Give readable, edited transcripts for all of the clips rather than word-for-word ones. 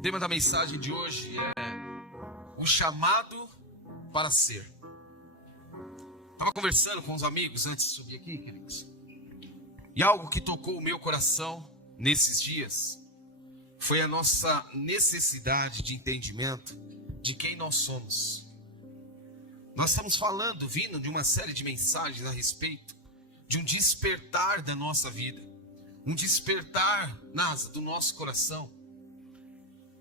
O tema da mensagem de hoje é o chamado para ser. Estava conversando com os amigos antes de subir aqui, queridos. E algo que tocou o meu coração nesses dias foi a nossa necessidade de entendimento de quem nós somos. Nós estamos vindo de uma série de mensagens a respeito de um despertar da nossa vida. Um despertar, do nosso coração.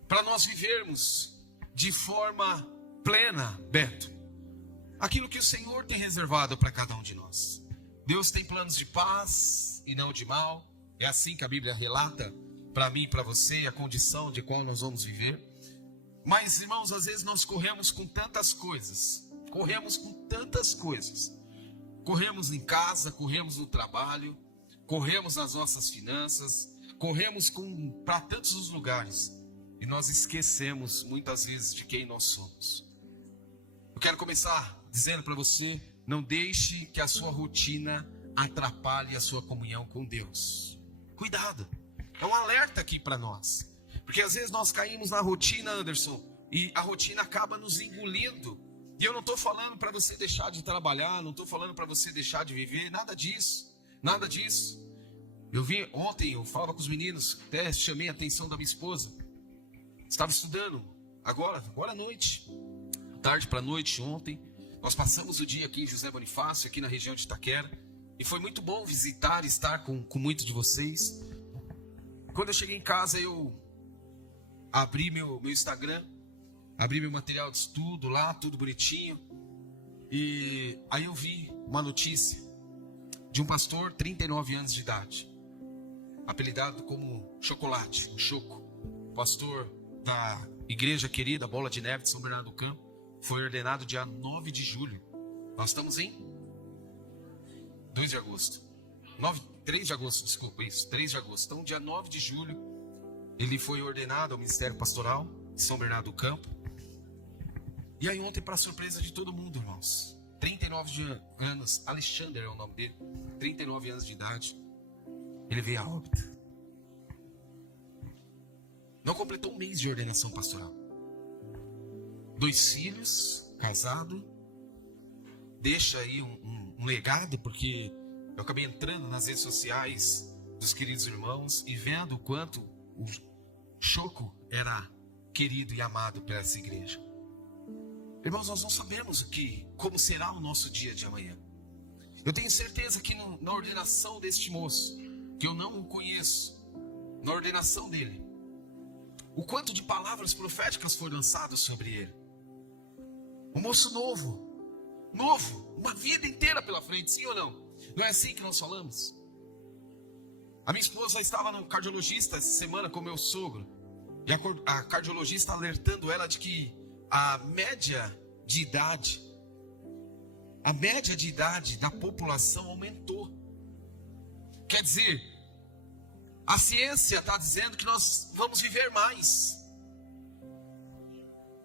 Para nós vivermos de forma plena, Beto, aquilo que o Senhor tem reservado para cada um de nós. Deus tem planos de paz e não de mal. É assim que a Bíblia relata para mim e para você a condição de qual nós vamos viver. Mas, irmãos, às vezes nós corremos com tantas coisas. Corremos em casa, corremos no trabalho, corremos nas nossas finanças, corremos para tantos os lugares. E nós esquecemos muitas vezes de quem nós somos. Eu quero começar dizendo para você: não deixe que a sua rotina atrapalhe a sua comunhão com Deus. Cuidado, é um alerta aqui para nós. Porque às vezes nós caímos na rotina, Anderson, e a rotina acaba nos engolindo. E eu não estou falando para você deixar de trabalhar, não estou falando para você deixar de viver, nada disso. Eu vi ontem, eu falava com os meninos, até chamei a atenção da minha esposa. Estava estudando agora à noite, tarde para noite ontem. Nós passamos o dia aqui em José Bonifácio, aqui na região de Itaquera. E foi muito bom visitar e estar com muitos de vocês. Quando eu cheguei em casa, eu abri meu Instagram, abri meu material de estudo lá, tudo bonitinho. E aí eu vi uma notícia de um pastor, 39 anos de idade, apelidado como Chocolate, o Choco, pastor da igreja querida Bola de Neve de São Bernardo do Campo. Foi ordenado dia 9 de julho. Nós estamos em 2 de agosto. 3 de agosto, desculpa, isso, 3 de agosto. Então, dia 9 de julho, ele foi ordenado ao Ministério Pastoral de São Bernardo do Campo. E aí ontem, para surpresa de todo mundo, irmãos, 39 anos, Alexander é o nome dele, 39 anos de idade, ele veio a óbito. Não completou um mês de ordenação pastoral. 2 filhos, casado. Deixa aí um legado, porque eu acabei entrando nas redes sociais dos queridos irmãos e vendo o quanto o Choco era querido e amado por essa igreja. Irmãos, nós não sabemos como será o nosso dia de amanhã. Eu tenho certeza que na ordenação deste moço, que eu não o conheço, na ordenação dele, o quanto de palavras proféticas foram lançadas sobre ele. Um moço novo, uma vida inteira pela frente, sim ou não? Não é assim que nós falamos? A minha esposa estava no cardiologista essa semana com meu sogro, e a cardiologista alertando ela de que a média de idade da população aumentou. Quer dizer, a ciência está dizendo que nós vamos viver mais.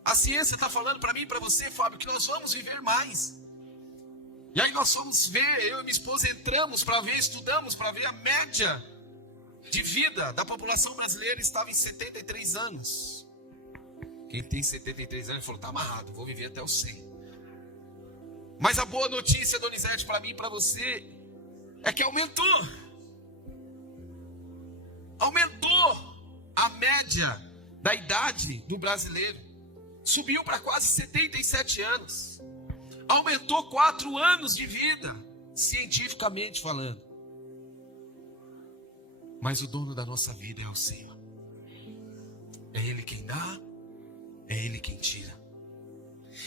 A ciência está falando para mim e para você, Fábio, que nós vamos viver mais. E aí nós fomos ver, eu e minha esposa entramos para ver, estudamos para ver a média de vida da população brasileira estava em 73 anos. Quem tem 73 anos falou: tá amarrado, vou viver até os 100. Mas a boa notícia, Donizete, para mim e para você, é que aumentou a média da idade do brasileiro. Subiu para quase 77 anos. Aumentou 4 anos de vida, cientificamente falando. Mas o dono da nossa vida é o Senhor. É Ele quem dá, é Ele quem tira.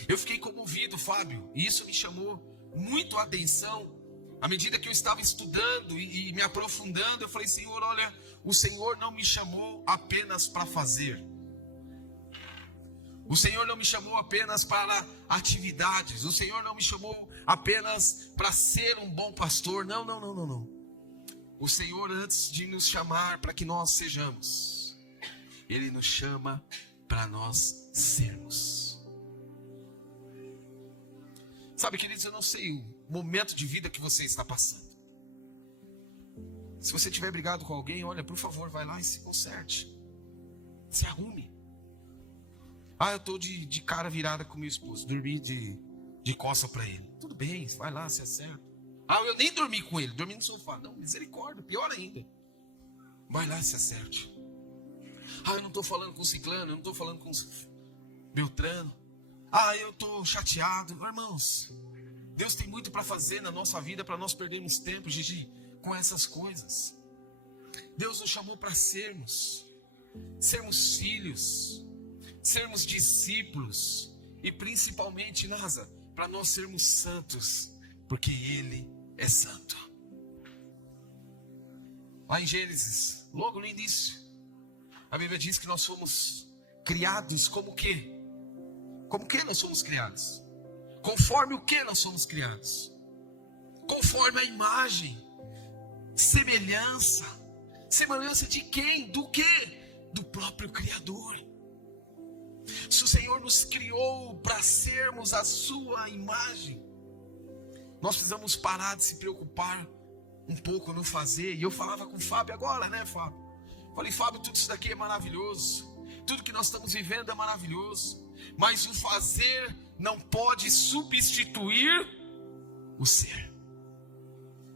Eu fiquei comovido, Fábio, e isso me chamou muito a atenção. À medida que eu estava estudando e me aprofundando, eu falei: Senhor, olha, o Senhor não me chamou apenas para fazer. O Senhor não me chamou apenas para atividades. O Senhor não me chamou apenas para ser um bom pastor. Não. O Senhor, antes de nos chamar para que nós sejamos, Ele nos chama para nós sermos. Sabe, queridos, eu não sei o momento de vida que você está passando. Se você tiver brigado com alguém, olha, por favor, vai lá e se conserte. Se arrume. Eu estou de cara virada com meu esposo, dormi de costa para ele. Tudo bem, vai lá, se acerta. Eu nem dormi com ele, dormi no sofá. Não, misericórdia, pior ainda. Vai lá, se acerte. Eu não estou falando com ciclano, eu não estou falando com Beltrano. Eu estou chateado. Irmãos, Deus tem muito para fazer na nossa vida, para nós perdermos tempo, Gigi, com essas coisas. Deus nos chamou para sermos filhos, sermos discípulos e principalmente, Nasa, para nós sermos santos, porque Ele é santo. Lá em Gênesis, logo no início, a Bíblia diz que nós fomos criados como o quê? Como que nós somos criados? Conforme o que nós somos criados? Conforme a imagem, semelhança de quem? Do quê? Do próprio Criador. Se o Senhor nos criou para sermos a sua imagem, nós precisamos parar de se preocupar um pouco no fazer. E eu falava com o Fábio agora, né, Fábio? Falei, Fábio, tudo isso daqui é maravilhoso, tudo que nós estamos vivendo é maravilhoso, mas o fazer não pode substituir o ser.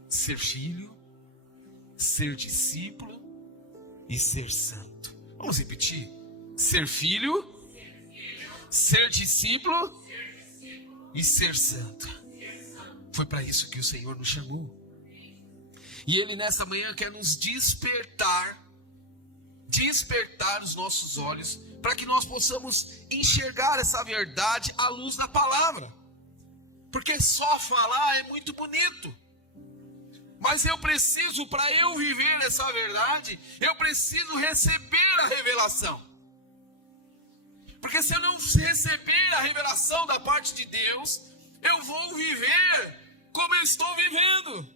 Ser filho, ser discípulo e ser santo. Vamos repetir? Ser filho, ser discípulo e ser santo. Foi para isso que o Senhor nos chamou. E Ele nessa manhã quer nos despertar os nossos olhos, para que nós possamos enxergar essa verdade à luz da palavra. Porque só falar é muito bonito, mas eu preciso, para eu viver essa verdade, eu preciso receber a revelação. Porque se eu não receber a revelação da parte de Deus, eu vou viver como eu estou vivendo.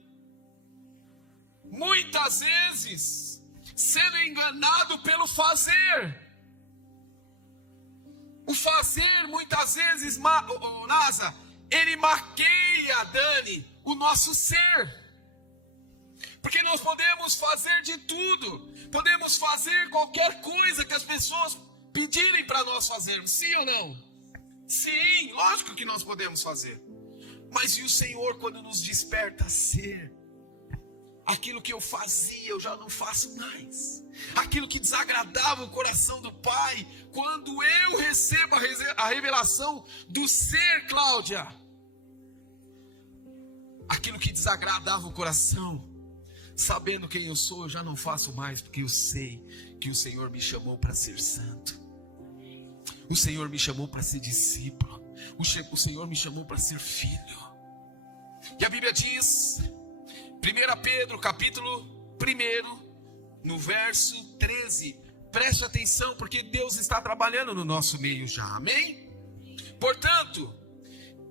Muitas vezes, sendo enganado pelo fazer. O fazer, muitas vezes, Nasa, ele maqueia, Dani, o nosso ser. Porque nós podemos fazer de tudo. Podemos fazer qualquer coisa que as pessoas pedirem para nós fazermos. Sim ou não? Sim, lógico que nós podemos fazer. Mas e o Senhor, quando nos desperta a ser? Aquilo que eu fazia, eu já não faço mais. Aquilo que desagradava o coração do Pai, quando eu recebo a revelação do ser, Cláudia. Aquilo que desagradava o coração, sabendo quem eu sou, eu já não faço mais, porque eu sei que o Senhor me chamou para ser santo. O Senhor me chamou para ser discípulo. O Senhor me chamou para ser filho. E a Bíblia diz, 1 Pedro, capítulo 1, no verso 13. Preste atenção, porque Deus está trabalhando no nosso meio já, amém? Portanto,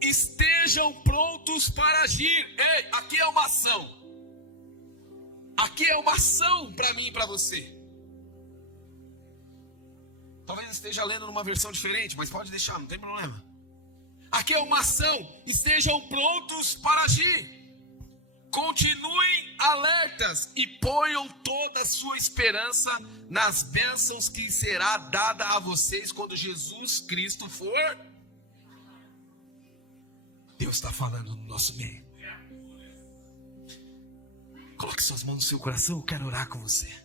estejam prontos para agir. Ei, aqui é uma ação. Aqui é uma ação para mim e para você. Talvez esteja lendo numa versão diferente, mas pode deixar, não tem problema. Aqui é uma ação. Estejam prontos para agir. Continuem alertas e ponham toda a sua esperança nas bênçãos que será dada a vocês quando Jesus Cristo for. Deus está falando no nosso meio. Coloque suas mãos no seu coração, eu quero orar com você.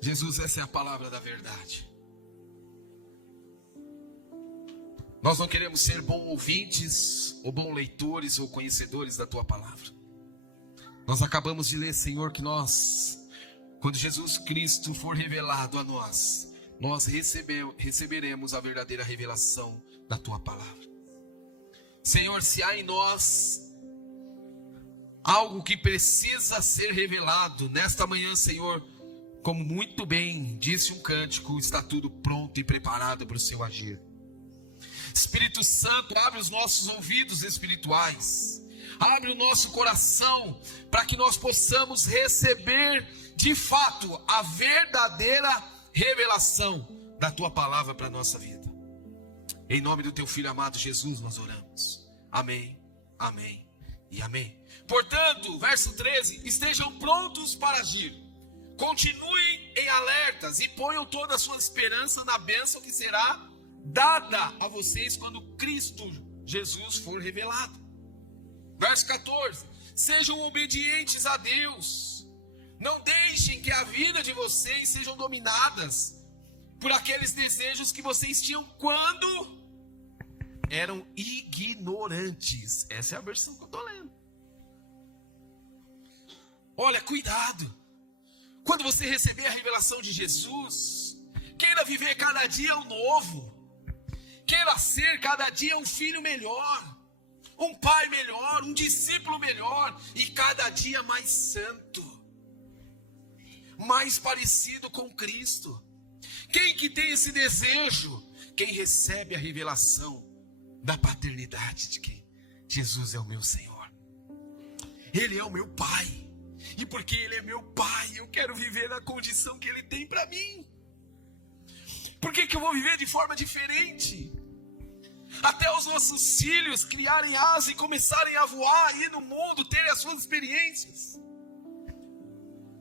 Jesus, essa é a palavra da verdade. Nós não queremos ser bons ouvintes, ou bons leitores, ou conhecedores da Tua palavra. Nós acabamos de ler, Senhor, que quando Jesus Cristo for revelado a nós receberemos a verdadeira revelação da Tua palavra. Senhor, se há em nós algo que precisa ser revelado, nesta manhã, Senhor, como muito bem disse um cântico, está tudo pronto e preparado para o Seu agir. Espírito Santo, abre os nossos ouvidos espirituais, abre o nosso coração, para que nós possamos receber de fato a verdadeira revelação da Tua palavra para a nossa vida. Em nome do Teu Filho amado Jesus nós oramos. Amém, amém e amém. Portanto, verso 13, estejam prontos para agir. Continuem em alertas e ponham toda a sua esperança na bênção que será dada a vocês quando Cristo Jesus for revelado. Verso 14: sejam obedientes a Deus. Não deixem que a vida de vocês sejam dominadas por aqueles desejos que vocês tinham quando eram ignorantes. Essa é a versão que eu estou lendo. Olha, cuidado. Quando você receber a revelação de Jesus, queira viver cada dia o novo. Queira ser cada dia um filho melhor, um pai melhor, um discípulo melhor e cada dia mais santo, mais parecido com Cristo. Quem que tem esse desejo? Quem recebe a revelação da paternidade de que Jesus é o meu Senhor. Ele é o meu Pai. E porque Ele é meu Pai, eu quero viver na condição que Ele tem para mim. Por que eu vou viver de forma diferente? Até os nossos filhos criarem asas e começarem a voar aí no mundo, terem as suas experiências.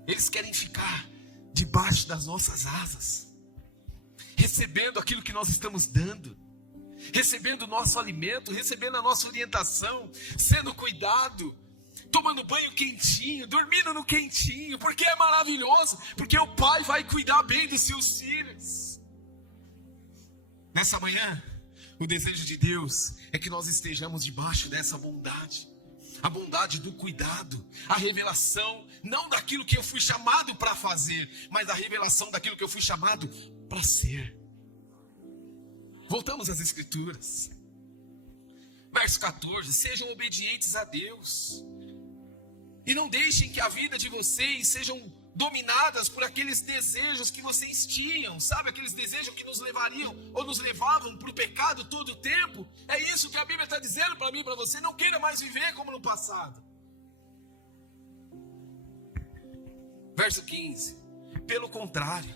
Eles querem ficar debaixo das nossas asas, recebendo aquilo que nós estamos dando, recebendo o nosso alimento, recebendo a nossa orientação, sendo cuidado, tomando banho quentinho, dormindo no quentinho, porque é maravilhoso, porque o Pai vai cuidar bem dos seus filhos. Nessa manhã, o desejo de Deus é que nós estejamos debaixo dessa bondade, a bondade do cuidado, a revelação, não daquilo que eu fui chamado para fazer, mas a revelação daquilo que eu fui chamado para ser. Voltamos às Escrituras. Verso 14: sejam obedientes a Deus. E não deixem que a vida de vocês sejam dominadas por aqueles desejos que vocês tinham. Sabe, aqueles desejos que nos levariam ou nos levavam para o pecado todo o tempo. É isso que a Bíblia está dizendo para mim e para você. Não queira mais viver como no passado. Verso 15: pelo contrário,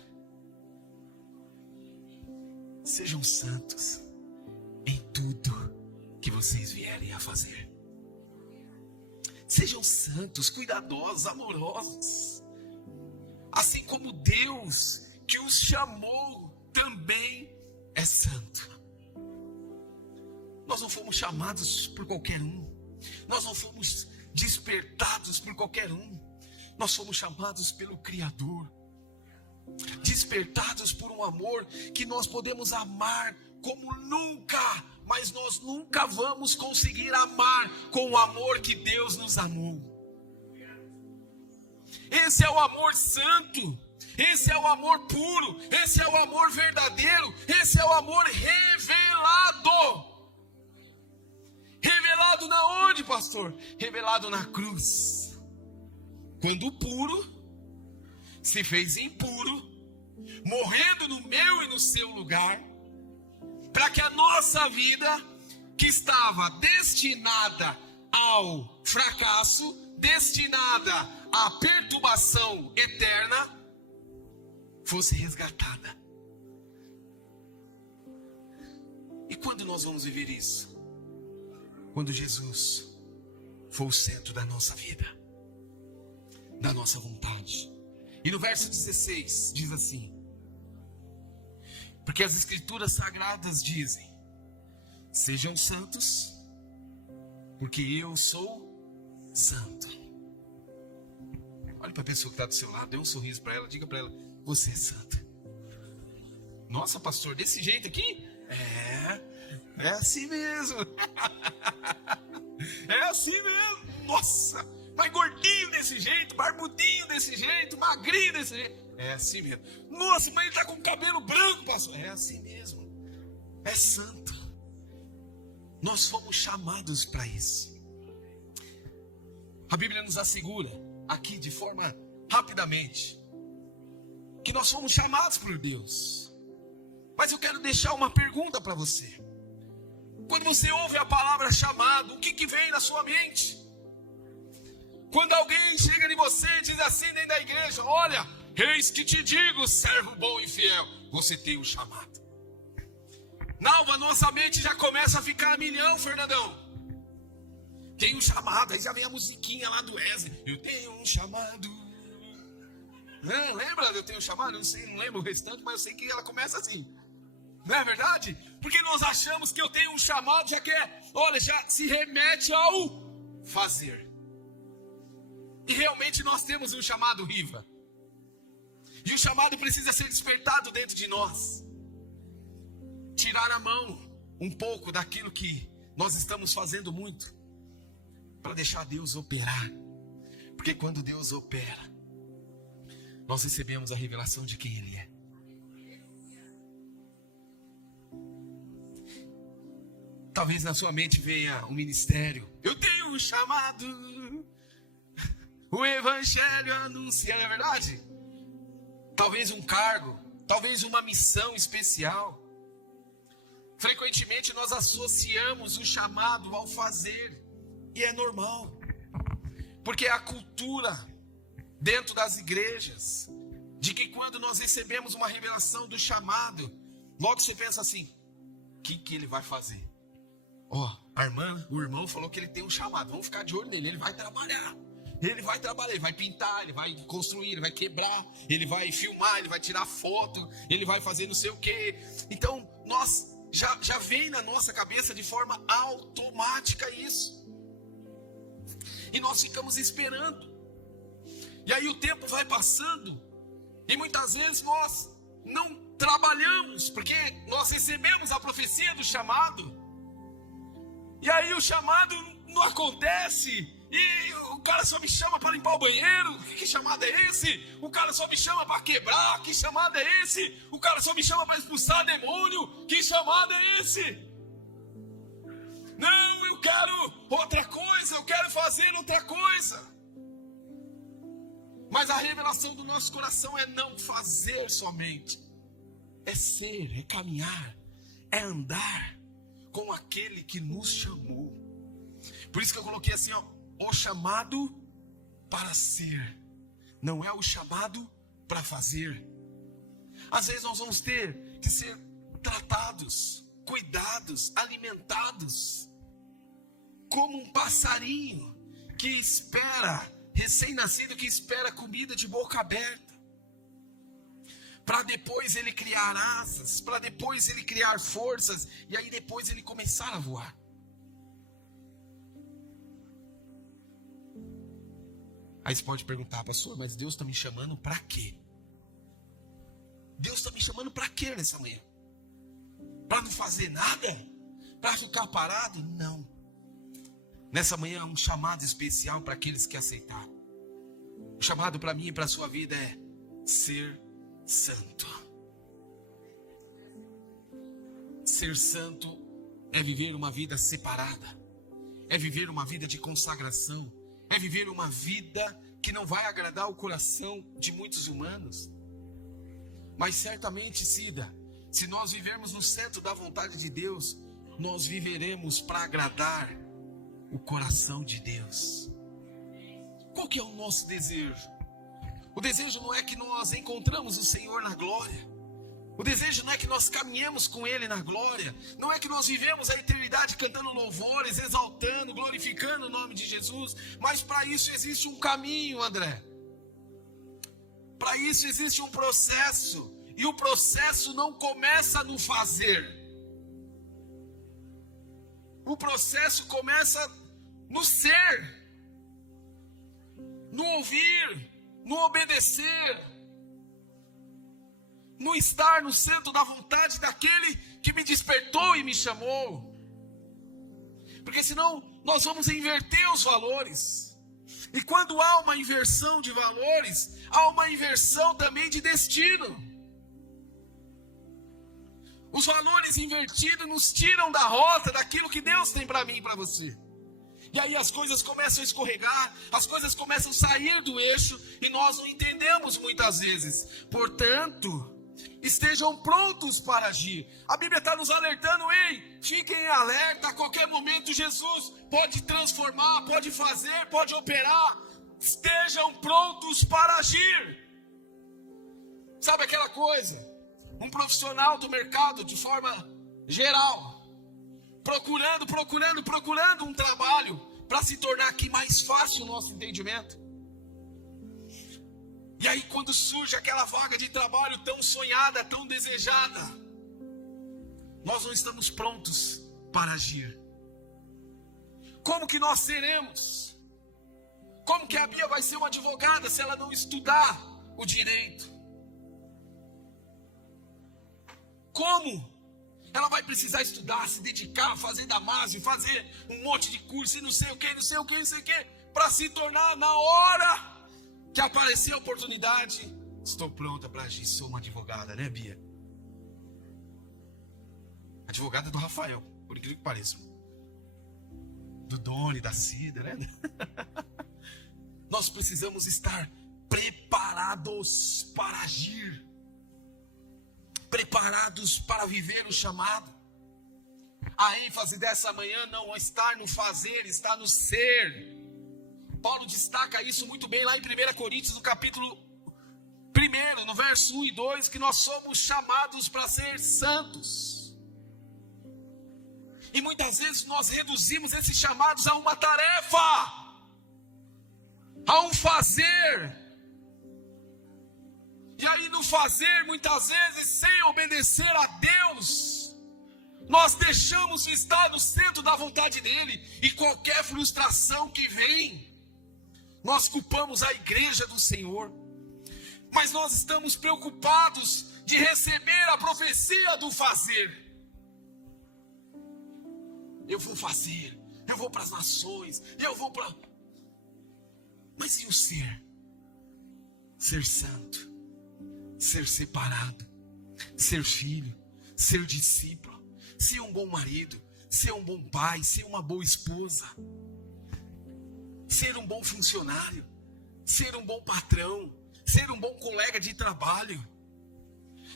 sejam santos em tudo que vocês vierem a fazer. Sejam santos, cuidadosos, amorosos. Assim como Deus que os chamou também é santo. Nós não fomos chamados por qualquer um. Nós não fomos despertados por qualquer um. Nós fomos chamados pelo Criador. Despertados por um amor que nós podemos amar como nunca, mas nós nunca vamos conseguir amar com o amor que Deus nos amou. Esse é o amor santo, esse é o amor puro, esse é o amor verdadeiro, esse é o amor revelado. Revelado na onde, pastor? Revelado na cruz. Quando o puro se fez impuro, morrendo no meu e no seu lugar, para que a nossa vida, que estava destinada ao fracasso, destinada à perturbação eterna, fosse resgatada. E quando nós vamos viver isso? Quando Jesus for o centro da nossa vida, da nossa vontade. E no verso 16 diz assim: porque as Escrituras Sagradas dizem: sejam santos, porque eu sou santo. Olhe para a pessoa que está do seu lado, dê um sorriso para ela, diga para ela: você é santa. Nossa, pastor, desse jeito aqui? É assim mesmo. É assim mesmo. Nossa, mas gordinho desse jeito, barbudinho desse jeito, magrinho desse jeito. É assim mesmo. Nossa, mas ele está com o cabelo branco, pastor. É assim mesmo. É santo. Nós fomos chamados para isso. A Bíblia nos assegura aqui de forma rapidamente que nós fomos chamados por Deus. Mas eu quero deixar uma pergunta para você. Quando você ouve a palavra chamado, o que vem na sua mente? Quando alguém chega em você e diz assim dentro da igreja: olha, eis que te digo, servo bom e fiel, você tem um chamado. Não, a nossa mente já começa a ficar a milhão, Fernandão. Tem um chamado, aí já vem a musiquinha lá do Wesley. Eu tenho um chamado. Lembra? Eu tenho chamado, não lembro o restante, mas eu sei que ela começa assim. Não é verdade? Porque nós achamos que eu tenho um chamado, já se remete ao fazer. E realmente nós temos um chamado, Riva. E o chamado precisa ser despertado dentro de nós. Tirar a mão um pouco daquilo que nós estamos fazendo muito, para deixar Deus operar. Porque quando Deus opera, nós recebemos a revelação de quem Ele é. Talvez na sua mente venha um ministério. Eu tenho um chamado. O evangelho anuncia, não é verdade? Talvez um cargo, talvez uma missão especial. Frequentemente nós associamos o chamado ao fazer. E é normal. Porque é a cultura dentro das igrejas, de que quando nós recebemos uma revelação do chamado, logo você pensa assim, o que ele vai fazer? O irmão falou que ele tem um chamado, vamos ficar de olho nele, ele vai trabalhar, ele vai pintar, ele vai construir, ele vai quebrar, ele vai filmar, ele vai tirar foto, ele vai fazer não sei o que. Então nós já vem na nossa cabeça de forma automática isso, e nós ficamos esperando. E aí o tempo vai passando, e muitas vezes nós não trabalhamos, porque nós recebemos a profecia do chamado, e aí o chamado não acontece, e o cara só me chama para limpar o banheiro. Que chamado é esse? O cara só me chama para quebrar. Que chamado é esse? O cara só me chama para expulsar demônio. Que chamado é esse? Não, eu quero outra coisa, eu quero fazer outra coisa. Mas a revelação do nosso coração é não fazer somente, é ser, é caminhar, é andar com aquele que nos chamou. Por isso que eu coloquei assim, o chamado para ser, não é o chamado para fazer. Às vezes nós vamos ter que ser tratados, cuidados, alimentados, como um passarinho que espera, recém-nascido, que espera comida de boca aberta, para depois ele criar asas, para depois ele criar forças, e aí depois ele começar a voar. Aí você pode perguntar, pastor, mas Deus está me chamando para quê? Deus está me chamando para quê nessa manhã? Para não fazer nada? Para ficar parado? Não. Nessa manhã é um chamado especial para aqueles que aceitaram. O chamado para mim e para a sua vida é ser santo. Ser santo é viver uma vida separada, é viver uma vida de consagração, é viver uma vida que não vai agradar o coração de muitos humanos. Mas certamente, Cida, se nós vivermos no centro da vontade de Deus, nós viveremos para agradar o coração de Deus. Qual que é o nosso desejo? O desejo não é que nós encontramos o Senhor na glória. O desejo não é que nós caminhemos com Ele na glória. Não é que nós vivemos a eternidade cantando louvores, exaltando, glorificando o nome de Jesus. Mas para isso existe um caminho, André. Para isso existe um processo. E o processo não começa no fazer. O processo começa no ser, no ouvir, no obedecer, no estar no centro da vontade daquele que me despertou e me chamou. Porque senão nós vamos inverter os valores. E quando há uma inversão de valores, há uma inversão também de destino. Os valores invertidos nos tiram da rota, daquilo que Deus tem para mim e para você. E aí as coisas começam a escorregar, as coisas começam a sair do eixo, e nós não entendemos muitas vezes. Portanto, estejam prontos para agir. A Bíblia está nos alertando, ei, fiquem alerta, a qualquer momento Jesus pode transformar, pode fazer, pode operar. Estejam prontos para agir. Sabe aquela coisa? Um profissional do mercado, de forma geral, procurando um trabalho para se tornar aqui mais fácil o nosso entendimento. E aí quando surge aquela vaga de trabalho tão sonhada, tão desejada, nós não estamos prontos para agir. Como que nós seremos? Como que a Bia vai ser uma advogada se ela não estudar o direito? Como? Ela vai precisar estudar, se dedicar, fazer damásio, fazer um monte de curso e não sei o que, para se tornar, na hora que aparecer a oportunidade, estou pronta para agir, sou uma advogada, né, Bia? Advogada do Rafael, por incrível que pareça. Do Doni, da Cida, né? Nós precisamos estar preparados para agir, preparados para viver o chamado. A ênfase dessa manhã não está no fazer, está no ser. Paulo destaca isso muito bem lá em 1 Coríntios, no capítulo 1, no verso 1 e 2, que nós somos chamados para ser santos. E muitas vezes nós reduzimos esses chamados a uma tarefa, a um fazer. E aí no fazer, muitas vezes, sem obedecer a Deus, nós deixamos de estar no centro da vontade dEle. E qualquer frustração que vem, nós culpamos a igreja do Senhor. Mas nós estamos preocupados de receber a profecia do fazer. Eu vou fazer, eu vou para as nações, eu vou para... Mas e o ser? Ser santo, ser separado, ser filho, ser discípulo, ser um bom marido, ser um bom pai, ser uma boa esposa, ser um bom funcionário, ser um bom patrão, ser um bom colega de trabalho,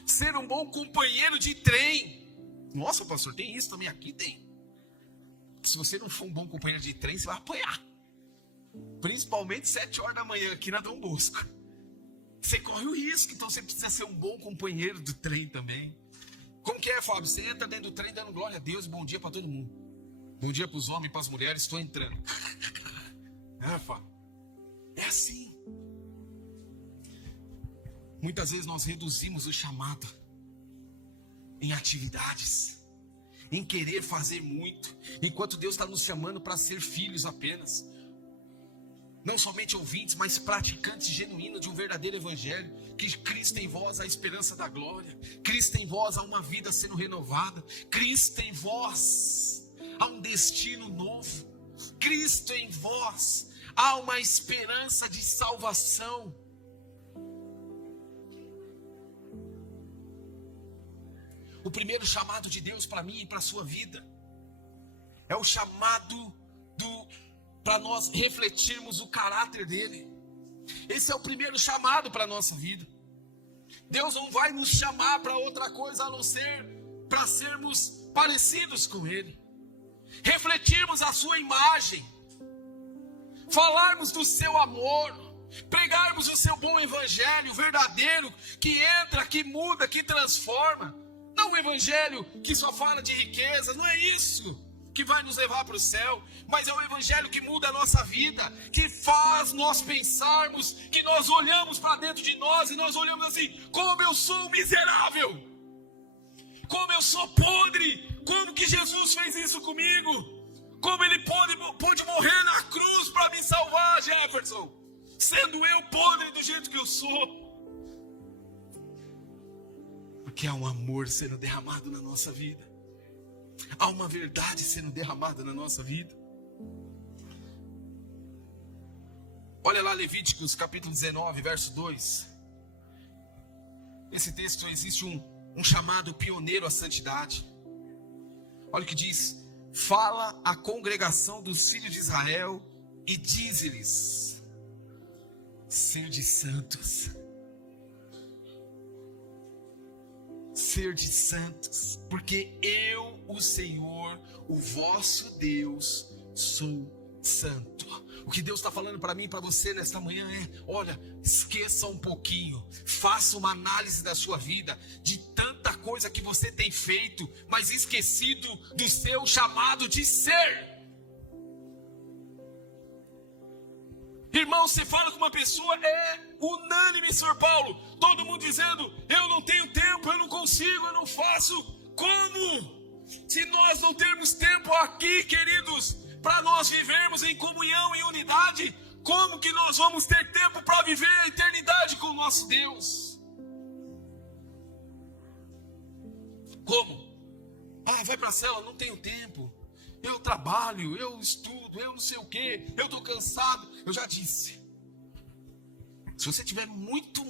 ser um bom companheiro de trem. Nossa, pastor, tem isso também? Aqui tem. Se você não for um bom companheiro de trem, você vai apanhar. Principalmente 7 horas da manhã aqui na Dom Bosco. Você corre o risco, então você precisa ser um bom companheiro do trem também. Como que é, Fábio? Você entra dentro do trem dando glória a Deus, bom dia para todo mundo. Bom dia para os homens e para as mulheres, estou entrando. É, Fábio. É assim. Muitas vezes nós reduzimos o chamado em atividades, em querer fazer muito, enquanto Deus está nos chamando para ser filhos apenas. Não somente ouvintes, mas praticantes genuínos de um verdadeiro evangelho. Que Cristo em vós a esperança da glória. Cristo em vós há uma vida sendo renovada. Cristo em vós há um destino novo. Cristo em vós há uma esperança de salvação. O primeiro chamado de Deus para mim e para a sua vida é o chamado para nós refletirmos o caráter dele. Esse é o primeiro chamado para a nossa vida. Deus não vai nos chamar para outra coisa a não ser para sermos parecidos com ele, refletirmos a sua imagem, falarmos do seu amor, pregarmos o seu bom evangelho verdadeiro, que entra, que muda, que transforma. Não um evangelho que só fala de riqueza, não é isso que vai nos levar para o céu, mas é o evangelho que muda a nossa vida, que faz nós pensarmos, que nós olhamos para dentro de nós e nós olhamos assim: como eu sou miserável, como eu sou podre, como que Jesus fez isso comigo, como ele pôde morrer na cruz para me salvar, Jefferson, sendo eu podre do jeito que eu sou. Porque há um amor sendo derramado na nossa vida. Há uma verdade sendo derramada na nossa vida. Olha lá Levíticos capítulo 19, verso 2. Nesse texto existe um chamado pioneiro à santidade. Olha o que diz: fala à congregação dos filhos de Israel e dize-lhes: sede santos. Ser de santos, porque eu, o Senhor, o vosso Deus, sou santo. O que Deus está falando para mim e para você nesta manhã é: olha, esqueça um pouquinho, faça uma análise da sua vida, de tanta coisa que você tem feito, mas esquecido do seu chamado de ser. Irmão, Irmão, você fala com uma pessoa, é unânime, Sr. Paulo. Todo mundo dizendo, eu não tenho tempo, eu não consigo, eu não faço. Como? Se nós não temos tempo aqui, queridos, para nós vivermos em comunhão e unidade, como que nós vamos ter tempo para viver a eternidade com o nosso Deus? Como? Vai para a cela, não tenho tempo. Eu trabalho, eu estudo, eu não sei o quê, eu estou cansado. Eu já disse. Se você estiver muito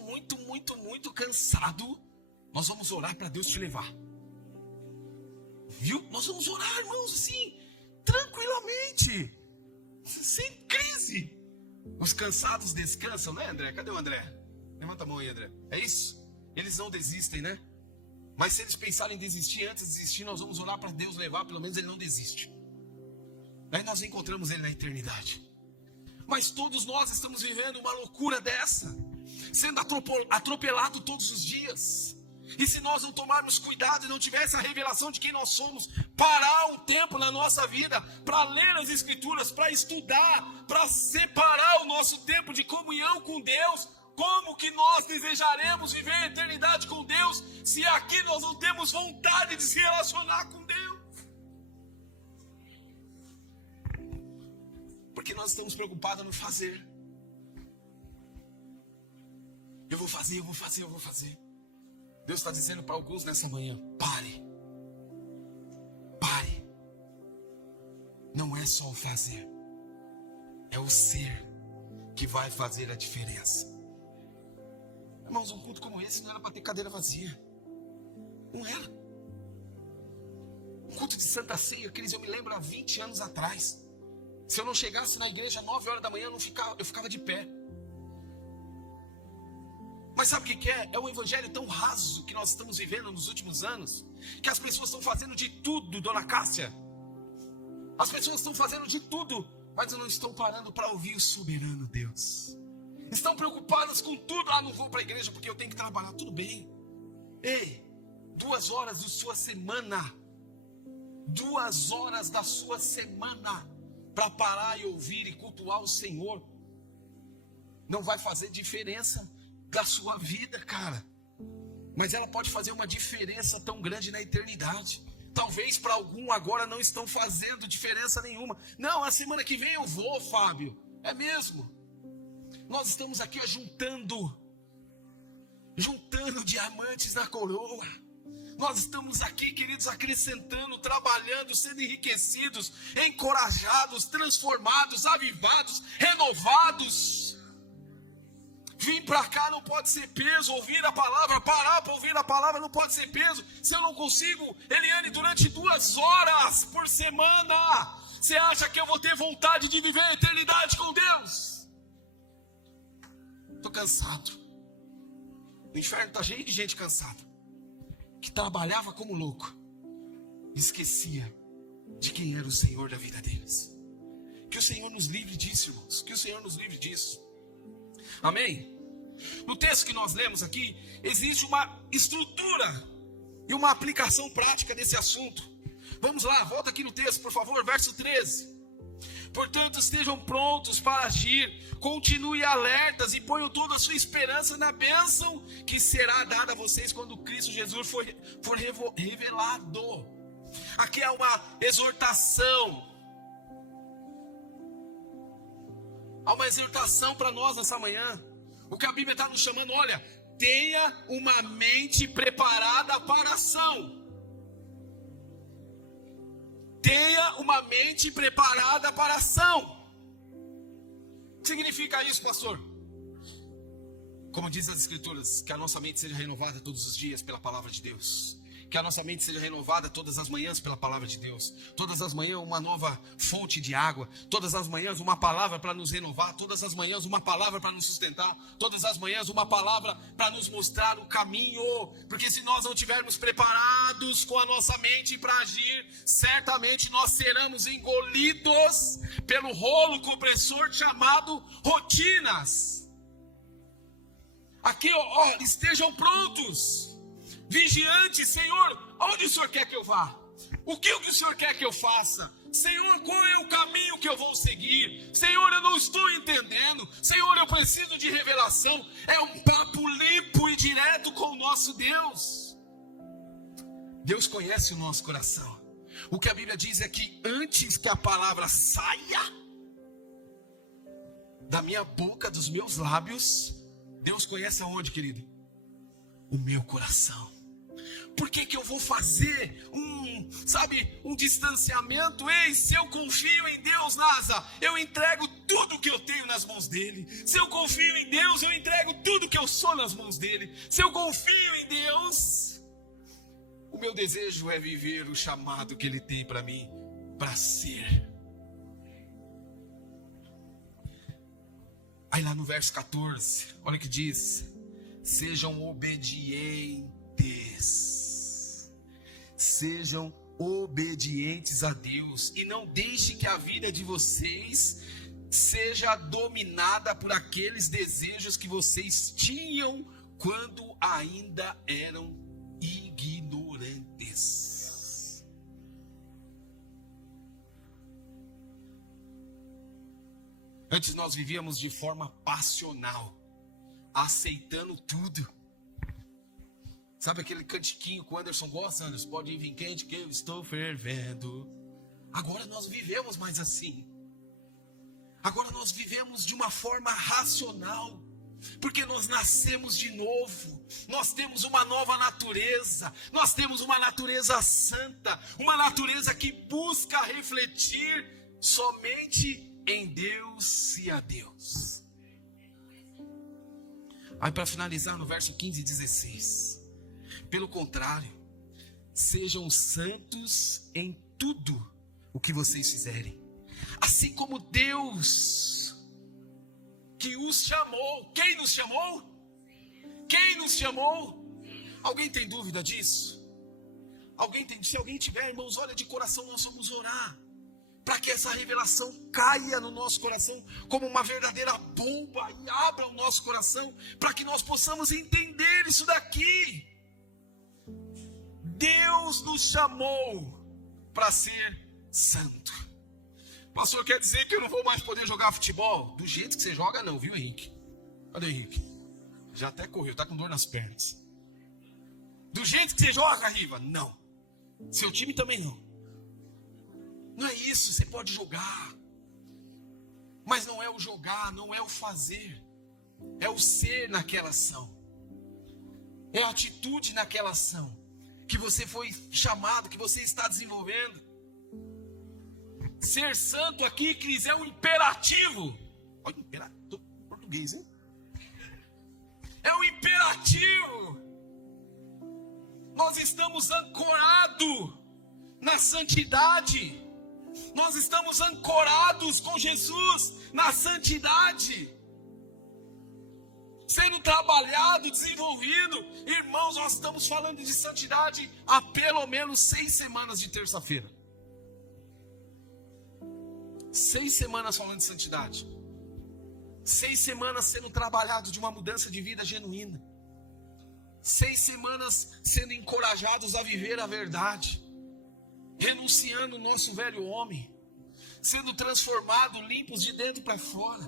cansado, nós vamos orar para Deus te levar. Viu? Nós vamos orar, irmãos, assim, tranquilamente, sem crise. Os cansados descansam, né, André? Cadê o André? Levanta a mão aí, André. É isso? Eles não desistem, né? Mas se eles pensarem em desistir, antes de desistir, nós vamos orar para Deus levar, pelo menos ele não desiste. Aí nós encontramos ele na eternidade. Mas todos nós estamos vivendo uma loucura dessa, sendo atropelado todos os dias. E se nós não tomarmos cuidado e não tiver essa revelação de quem nós somos, parar um tempo na nossa vida para ler as Escrituras, para estudar, para separar o nosso tempo de comunhão com Deus, como que nós desejaremos viver a eternidade com Deus, se aqui nós não temos vontade de se relacionar com Deus? Porque nós estamos preocupados no fazer. Eu vou fazer. Deus está dizendo para alguns nessa manhã, pare. Não é só o fazer, é o ser que vai fazer a diferença. Irmãos, um culto como esse não era para ter cadeira vazia. Não era. Um culto de Santa Ceia, eu me lembro há 20 anos atrás. Se eu não chegasse na igreja às 9 horas da manhã, eu ficava de pé. Mas sabe o que é? É um evangelho tão raso que nós estamos vivendo nos últimos anos, que as pessoas estão fazendo de tudo, dona Cássia. As pessoas estão fazendo de tudo, mas não estão parando para ouvir o soberano Deus. Estão preocupadas com tudo. Não vou para a igreja porque eu tenho que trabalhar. Tudo bem. Ei, 2 horas da sua semana. 2 horas da sua semana para parar e ouvir e cultuar o Senhor não vai fazer diferença da sua vida, cara. Mas ela pode fazer uma diferença tão grande na eternidade. Talvez para algum agora não estão fazendo diferença nenhuma. Não, a semana que vem eu vou, Fábio. É mesmo. Nós estamos aqui juntando diamantes na coroa. Nós estamos aqui, queridos, acrescentando, trabalhando, sendo enriquecidos, encorajados, transformados, avivados, renovados. Vir para cá não pode ser peso, ouvir a palavra, parar para ouvir a palavra não pode ser peso. Se eu não consigo, Eliane, durante 2 horas por semana, você acha que eu vou ter vontade de viver a eternidade com Deus? Estou cansado. O inferno está cheio de gente cansada, que trabalhava como louco, esquecia de quem era o Senhor da vida deles. Que o Senhor nos livre disso, irmãos. Que o Senhor nos livre disso. Amém? No texto que nós lemos aqui, existe uma estrutura e uma aplicação prática desse assunto. Vamos lá, volta aqui no texto, por favor, verso 13. Portanto, estejam prontos para agir, continue alertas e ponham toda a sua esperança na bênção que será dada a vocês quando Cristo Jesus for revelado. Aqui é uma exortação. Há uma exortação para nós nessa manhã. O que a Bíblia está nos chamando, olha, tenha uma mente preparada para a ação. Tenha uma mente preparada para a ação. O que significa isso, pastor? Como diz as Escrituras, que a nossa mente seja renovada todos os dias pela palavra de Deus. Que a nossa mente seja renovada todas as manhãs pela palavra de Deus. Todas as manhãs uma nova fonte de água. Todas as manhãs uma palavra para nos renovar. Todas as manhãs uma palavra para nos sustentar. Todas as manhãs uma palavra para nos mostrar o caminho. Porque se nós não estivermos preparados com a nossa mente para agir, certamente nós seremos engolidos pelo rolo compressor chamado rotinas. Aqui, ó, estejam prontos. Vigiante, Senhor, aonde o Senhor quer que eu vá? O que o Senhor quer que eu faça? Senhor, qual é o caminho que eu vou seguir? Senhor, eu não estou entendendo. Senhor, eu preciso de revelação. É um papo limpo e direto com o nosso Deus. Deus conhece o nosso coração. O que a Bíblia diz é que antes que a palavra saia da minha boca, dos meus lábios, Deus conhece aonde, querido? O meu coração. Por que eu vou fazer um distanciamento? Ei, se eu confio em Deus, Nasa, eu entrego tudo que eu tenho nas mãos dele. Se eu confio em Deus, eu entrego tudo que eu sou nas mãos dele. Se eu confio em Deus, o meu desejo é viver o chamado que ele tem para mim, para ser. Aí lá no verso 14, olha o que diz: sejam obedientes. Sejam obedientes a Deus e não deixe que a vida de vocês seja dominada por aqueles desejos que vocês tinham quando ainda eram ignorantes. Antes nós vivíamos de forma passional, aceitando tudo. Sabe aquele cantiquinho que o Anderson gosta? Anderson, pode vir quente que eu estou fervendo. Agora nós vivemos mais assim. Agora nós vivemos de uma forma racional. Porque nós nascemos de novo. Nós temos uma nova natureza. Nós temos uma natureza santa. Uma natureza que busca refletir somente em Deus e a Deus. Aí para finalizar no verso 15 e 16. Pelo contrário, sejam santos em tudo o que vocês fizerem, assim como Deus que os chamou. Quem nos chamou? Quem nos chamou? Alguém tem dúvida disso? Se alguém tiver, irmãos, olha, de coração nós vamos orar para que essa revelação caia no nosso coração como uma verdadeira bomba e abra o nosso coração para que nós possamos entender isso daqui. Deus nos chamou para ser santo. Pastor, quer dizer que eu não vou mais poder jogar futebol? Do jeito que você joga não, viu, Henrique? Cadê o Henrique? Já até correu, está com dor nas pernas. Do jeito que você joga, Riva? Não. Seu time também não. Não é isso, você pode jogar. Mas não é o jogar, não é o fazer. É o ser naquela ação. É a atitude naquela ação que você foi chamado, que você está desenvolvendo. Ser santo aqui, Cris, é um imperativo. Olha, imperativo, português, hein? É um imperativo. Nós estamos ancorados na santidade. Nós estamos ancorados com Jesus na santidade. Sendo trabalhado, desenvolvido. Irmãos, nós estamos falando de santidade há pelo menos 6 semanas de terça-feira. 6 semanas falando de santidade. 6 semanas sendo trabalhado de uma mudança de vida genuína. 6 semanas sendo encorajados a viver a verdade. Renunciando o nosso velho homem. Sendo transformado, limpos de dentro para fora.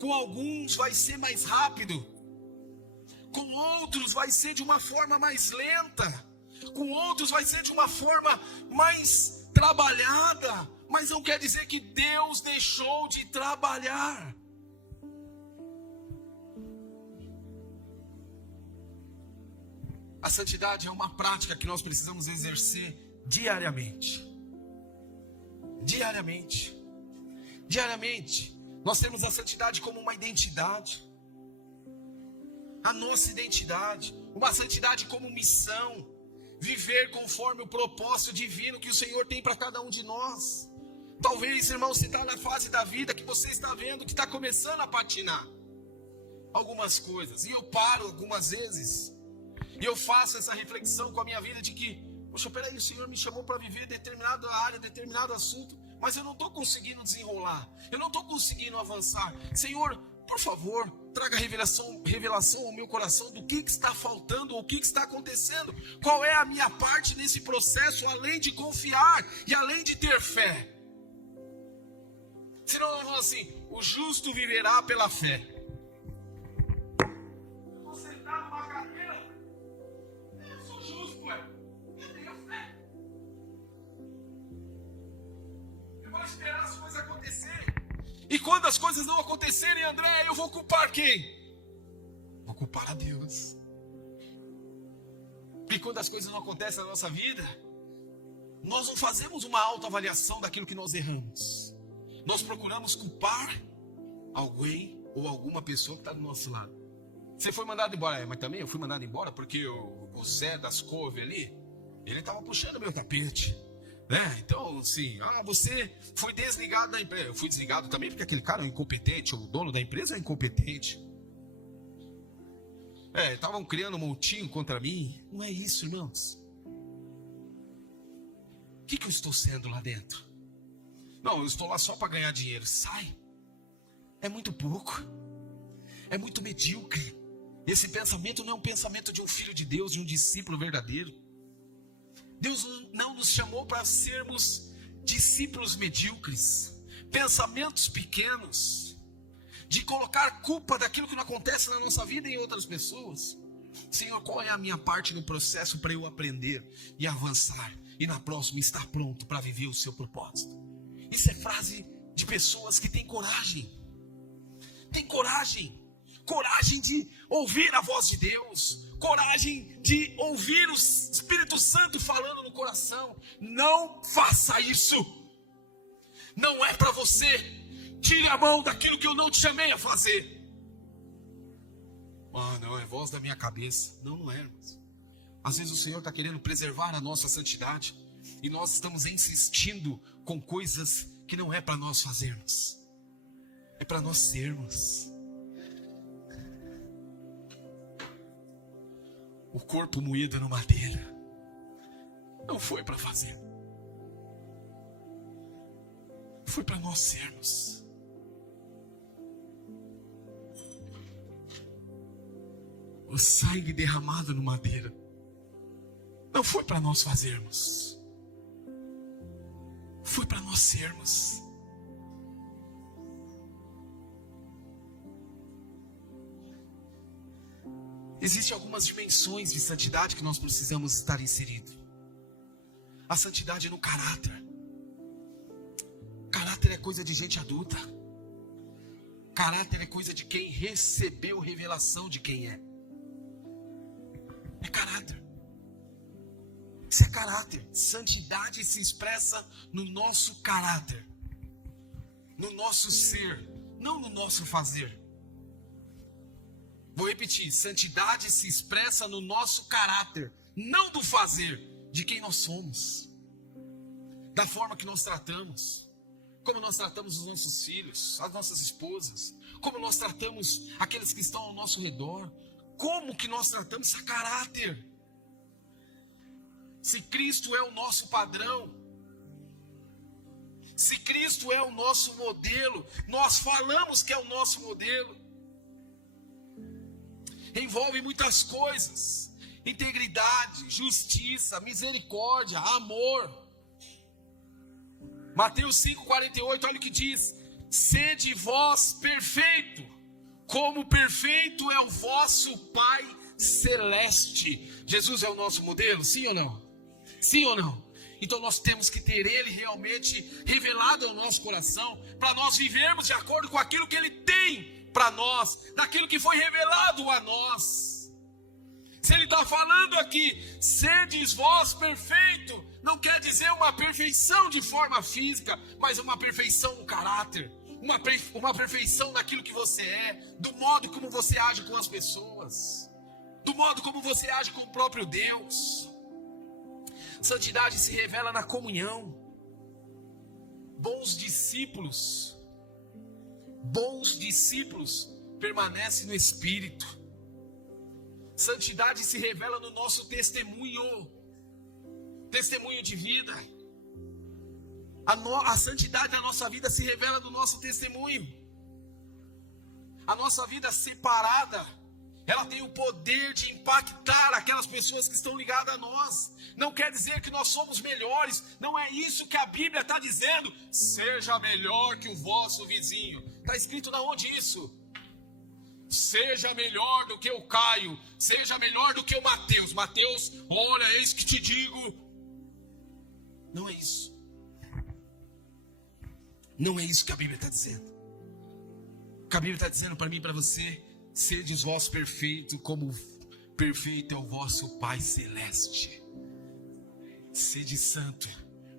Com alguns vai ser mais rápido. Com outros vai ser de uma forma mais lenta. Com outros vai ser de uma forma mais trabalhada. Mas não quer dizer que Deus deixou de trabalhar. A santidade é uma prática que nós precisamos exercer diariamente. Diariamente. Diariamente. Nós temos a santidade como uma identidade. A nossa identidade. Uma santidade como missão. Viver conforme o propósito divino que o Senhor tem para cada um de nós. Talvez, irmão, você está na fase da vida que você está vendo que está começando a patinar algumas coisas. E eu paro algumas vezes. E eu faço essa reflexão com a minha vida de que, poxa, peraí, o Senhor me chamou para viver determinada área, determinado assunto, mas eu não estou conseguindo desenrolar, eu não estou conseguindo avançar. Senhor, por favor, traga revelação ao meu coração do que está faltando, ou o que está acontecendo. Qual é a minha parte nesse processo, além de confiar e além de ter fé? Senão nós vamos assim: o justo viverá pela fé. Eu vou sentar numa cadeira, eu sou justo, eu tenho fé. Eu vou esperar as coisas acontecerem. E quando as coisas não acontecerem, André, eu vou culpar quem? Vou culpar a Deus. E quando as coisas não acontecem na nossa vida, nós não fazemos uma autoavaliação daquilo que nós erramos. Nós procuramos culpar alguém ou alguma pessoa que está do nosso lado. Você foi mandado embora, mas também eu fui mandado embora porque o Zé das couve ali, ele estava puxando meu tapete. Então, assim, você foi desligado da empresa. Eu fui desligado também porque aquele cara é um incompetente, o dono da empresa é incompetente. Estavam criando um montinho contra mim. Não é isso, irmãos. O que eu estou sendo lá dentro? Não, eu estou lá só para ganhar dinheiro. Sai. É muito pouco. É muito medíocre. Esse pensamento não é um pensamento de um filho de Deus, de um discípulo verdadeiro. Deus não nos chamou para sermos discípulos medíocres, pensamentos pequenos, de colocar culpa daquilo que não acontece na nossa vida em outras pessoas. Senhor, qual é a minha parte no processo para eu aprender e avançar e na próxima estar pronto para viver o seu propósito? Isso é frase de pessoas que têm coragem. Tem coragem de ouvir a voz de Deus, coragem de ouvir o Espírito Santo falando no coração. Não faça isso. Não é para você. Tire a mão daquilo que eu não te chamei a fazer. Não, é voz da minha cabeça. Não é, irmãos. Às vezes o Senhor está querendo preservar a nossa santidade e nós estamos insistindo com coisas que não é para nós fazermos. É para nós sermos. O corpo moído no madeira não foi para fazer. Foi para nós sermos. O sangue derramado no madeira não foi para nós fazermos. Foi para nós sermos. Existem algumas dimensões de santidade que nós precisamos estar inseridos. A santidade é no caráter. Caráter é coisa de gente adulta. Caráter é coisa de quem recebeu revelação de quem é. É caráter. Isso é caráter. Santidade se expressa no nosso caráter, no nosso ser, não no nosso fazer. Vou repetir, santidade se expressa no nosso caráter, não do fazer, de quem nós somos, da forma que nós tratamos, como nós tratamos os nossos filhos, as nossas esposas, como nós tratamos aqueles que estão ao nosso redor, como que nós tratamos esse caráter. Se Cristo é o nosso padrão, se Cristo é o nosso modelo, nós falamos que é o nosso modelo, envolve muitas coisas: integridade, justiça, misericórdia, amor. Mateus 5,48, olha o que diz: sede vós perfeito, como perfeito é o vosso Pai Celeste. Jesus é o nosso modelo, sim ou não? Sim ou não? Então nós temos que ter Ele realmente revelado ao nosso coração, para nós vivermos de acordo com aquilo que Ele tem para nós, daquilo que foi revelado a nós. Se Ele está falando aqui, sedes vós perfeito, não quer dizer uma perfeição de forma física, mas uma perfeição no caráter, uma perfeição naquilo que você é, do modo como você age com as pessoas, do modo como você age com o próprio Deus. Santidade se revela na comunhão. Bons discípulos permanecem no Espírito. Santidade se revela no nosso testemunho de vida. A santidade da nossa vida se revela no nosso testemunho. A nossa vida separada, ela tem o poder de impactar aquelas pessoas que estão ligadas a nós. Não quer dizer que nós somos melhores, não é isso que a Bíblia está dizendo. Seja melhor que o vosso vizinho. Está escrito na onde isso? Seja melhor do que o Caio, seja melhor do que o Mateus. Mateus, olha, eis que te digo. Não é isso. Não é isso que a Bíblia está dizendo. O que a Bíblia está dizendo para mim e para você: sede os vós perfeitos, como perfeito é o vosso Pai Celeste. Sede santo,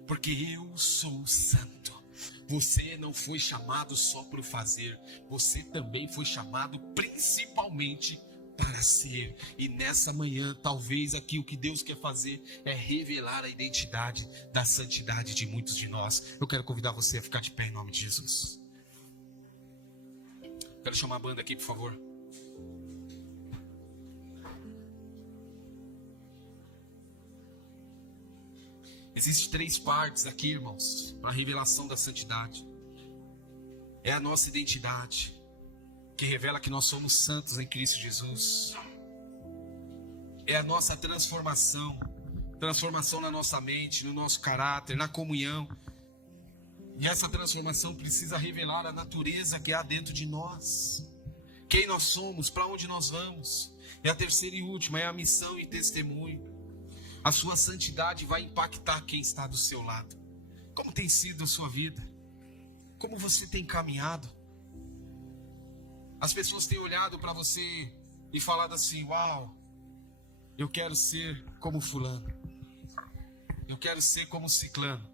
porque eu sou santo. Você não foi chamado só para o fazer, você também foi chamado principalmente para ser. E nessa manhã, talvez aqui o que Deus quer fazer é revelar a identidade da santidade de muitos de nós. Eu quero convidar você a ficar de pé em nome de Jesus. Quero chamar a banda aqui, por favor. Existem 3 partes aqui, irmãos, para a revelação da santidade. É a nossa identidade, que revela que nós somos santos em Cristo Jesus. É a nossa transformação na nossa mente, no nosso caráter, na comunhão. E essa transformação precisa revelar a natureza que há dentro de nós. Quem nós somos, para onde nós vamos. E a terceira e última é a missão e testemunho. A sua santidade vai impactar quem está do seu lado. Como tem sido a sua vida? Como você tem caminhado? As pessoas têm olhado para você e falado assim: uau, eu quero ser como fulano. Eu quero ser como ciclano.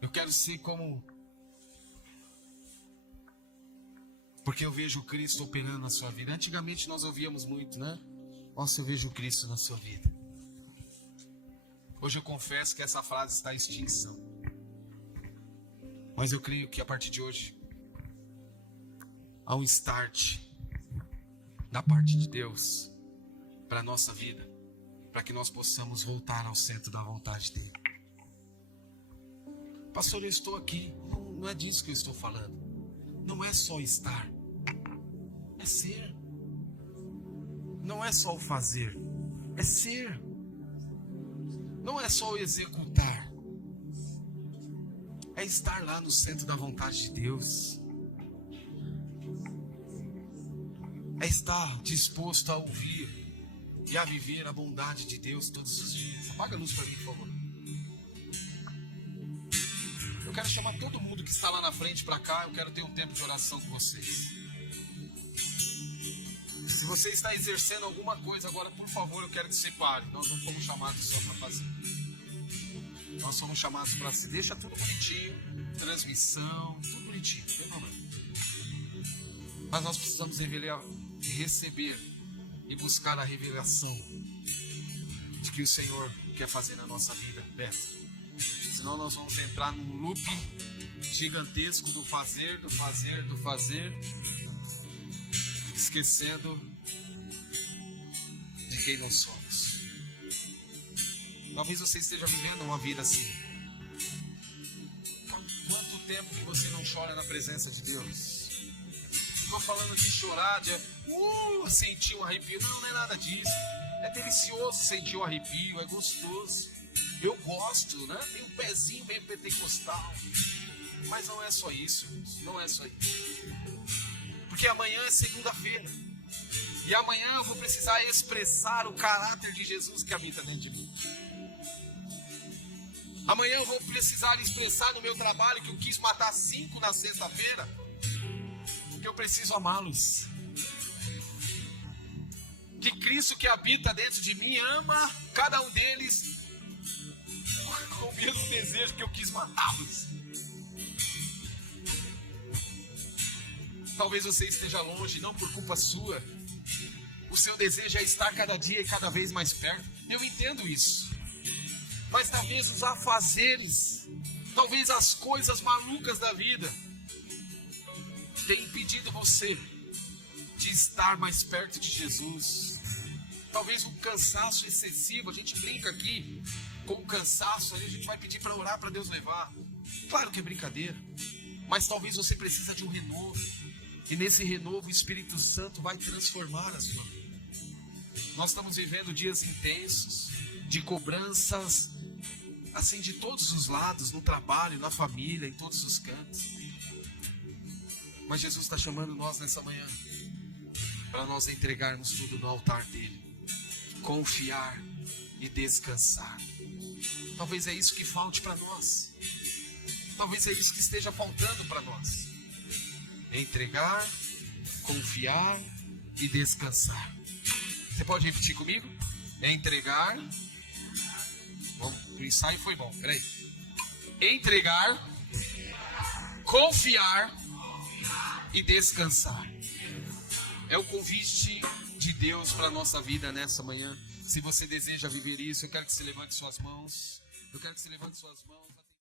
Eu quero ser como... Porque eu vejo Cristo operando na sua vida. Antigamente nós ouvíamos muito, né? Nossa, eu vejo Cristo na sua vida. Hoje eu confesso que essa frase está em extinção. Mas eu creio que a partir de hoje há um start da parte de Deus para a nossa vida, para que nós possamos voltar ao centro da vontade dele. Pastor, eu estou aqui. Não é disso que eu estou falando. Não é só estar, é ser. Não é só o fazer, é ser. Não é só o executar, é estar lá no centro da vontade de Deus. É estar disposto a ouvir e a viver a bondade de Deus todos os dias. Apaga a luz para mim, por favor. Eu quero chamar todo mundo que está lá na frente para cá. Eu quero ter um tempo de oração com vocês. Se você está exercendo alguma coisa agora, por favor, eu quero que você pare. Nós não fomos chamados só para fazer. Nós somos chamados para se deixa tudo bonitinho, transmissão, tudo bonitinho, não tem problema. Mas nós precisamos receber e buscar a revelação de que o Senhor quer fazer na nossa vida, Beto. Senão nós vamos entrar num loop gigantesco do fazer, esquecendo de quem nós somos. Talvez você esteja vivendo uma vida assim. Quanto tempo que você não chora na presença de Deus? Estou falando de chorar, de sentir um arrepio. Não é nada disso. É delicioso sentir um arrepio, é gostoso. Eu gosto, né? Tem um pezinho meio pentecostal. Mas não é só isso, não é só isso. Porque amanhã é segunda-feira. E amanhã eu vou precisar expressar o caráter de Jesus que habita dentro de mim. Amanhã eu vou precisar expressar no meu trabalho que eu quis matar 5 na sexta-feira, que eu preciso amá-los. Que Cristo que habita dentro de mim ama cada um deles com o mesmo desejo que eu quis matá-los. Talvez você esteja longe, não por culpa sua. O seu desejo é estar cada dia e cada vez mais perto. Eu entendo isso. Mas talvez os afazeres, talvez as coisas malucas da vida tenham impedido você de estar mais perto de Jesus. Talvez um cansaço excessivo. A gente brinca aqui com o cansaço, aí a gente vai pedir para orar para Deus levar. Claro que é brincadeira, mas talvez você precisa de um renovo. E nesse renovo o Espírito Santo vai transformar a sua vida. Nós estamos vivendo dias intensos, de cobranças, assim, de todos os lados, no trabalho, na família, em todos os cantos. Mas Jesus está chamando nós nessa manhã, para nós entregarmos tudo no altar dele, confiar e descansar. Talvez é isso que falte para nós. Talvez é isso que esteja faltando para nós. Entregar, confiar e descansar. Você pode repetir comigo? Entregar. Bom, o ensaio foi bom, peraí. Entregar, confiar e descansar. É o convite de Deus para a nossa vida nessa manhã. Se você deseja viver isso, eu quero que você levante suas mãos. Eu quero que você levante suas mãos.